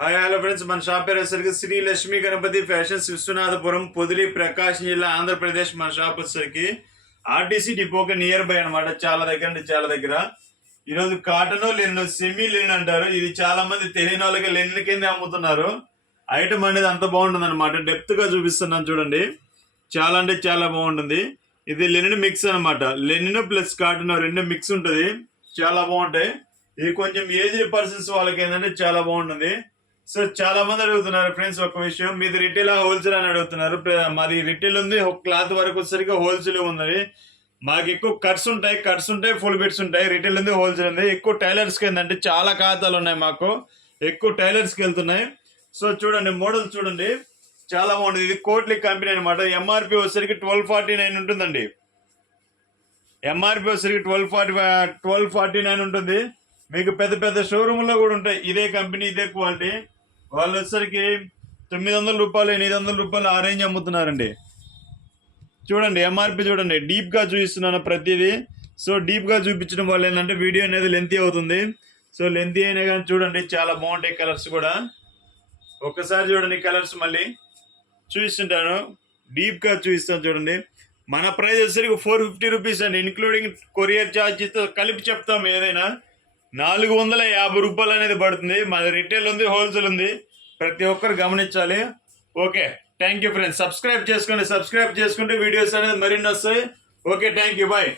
Hi hello friends, మన shop పేరు వచ్చేసరికి శ్రీ లక్ష్మీ గణపతి ఫ్యాషన్స్, విశ్వనాథపురం, పొదిలి, ప్రకాశం జిల్లా, ఆంధ్రప్రదేశ్. మన షాప్ వచ్చేసరికి ఆర్టీసీ డిపోకి నియర్ బై అనమాట. చాలా దగ్గర ఈరోజు కాటన్ లెన్, సెమీ లెన్ అంటారు. ఇది చాలా మంది తెలియని వాళ్ళకి లెన్ కింద అమ్ముతున్నారు. ఐటమ్ అనేది అంత బాగుంటుంది అనమాట. డెప్త్ గా చూపిస్తున్నాను చూడండి. చాలా అంటే చాలా బాగుంటుంది. ఇది లెనిన్ మిక్స్ అనమాట. లెనిన్ ప్లస్ కాటన్ రెండు మిక్స్ ఉంటుంది. చాలా బాగుంటాయి. ఇది కొంచెం ఏజ్డ్ పర్సన్స్ వాళ్ళకి ఏంటంటే చాలా బాగుంటుంది. సో చాలా మంది అడుగుతున్నారు ఫ్రెండ్స్, ఒక విషయం, మీది రిటైల్ హోల్సేల్ అని అడుగుతున్నారు. మాది రిటైల్ ఉంది, ఒక క్లాత్ వరకు వచ్చేసరికి హోల్సేల్ ఉంది. మాకు ఎక్కువ కట్స్ ఉంటాయి, ఫుల్ బిట్స్ ఉంటాయి. రిటైల్ ఉంది, హోల్సేల్ ఉంది. ఎక్కువ టైలర్స్కి ఏంటంటే చాలా ఖాతాలు ఉన్నాయి, మాకు ఎక్కువ టైలర్స్కి వెళ్తున్నాయి. సో చూడండి, మోడల్ చూడండి, చాలా బాగుంటుంది. ఇది కోట్లీ కంపెనీ అనమాట. ఎంఆర్పి వచ్చేసరికి 1249 ఉంటుందండి. ఎంఆర్పి వచ్చేసరికి 1249 ఉంటుంది. మీకు పెద్ద పెద్ద షోరూమ్ లో కూడా ఉంటాయి ఇదే కంపెనీ, ఇదే క్వాలిటీ. వాళ్ళు వచ్చేసరికి 900 రూపాయలు, 800 రూపాయలు ఆ రేంజ్ అమ్ముతున్నారండి. చూడండి, ఎంఆర్పి చూడండి, డీప్ గా చూపిస్తున్నాను ప్రతిదీ. సో డీప్ గా చూపించడం వల్ల ఏంటంటే వీడియో అనేది లెంతీ అవుతుంది. సో లెంతీ అయినా కానీ చూడండి, చాలా బాగుంటాయి కలర్స్ కూడా. ఒక్కసారి చూడండి కలర్స్, మళ్ళీ చూపిస్తుంటాను, డీప్ గా చూపిస్తాను చూడండి. మన ప్రైస్ వచ్చేసరికి 450 రూపీస్ అండి, ఇన్క్లూడింగ్ కొరియర్ ఛార్జీతో కలిపి చెప్తాం. ఏదైనా 450 రూపాయలు అనేది పడుతుంది. మాది రిటైల్ ఉంది, హోల్సేల్ ఉంది. ప్రతి ఒక్కరు గమనించాలి. Okay, thank you friends. Subscribe చేసుకుంటే వీడియోస్ అనేది మరిన్ని వస్తాయి. Okay, thank you, bye.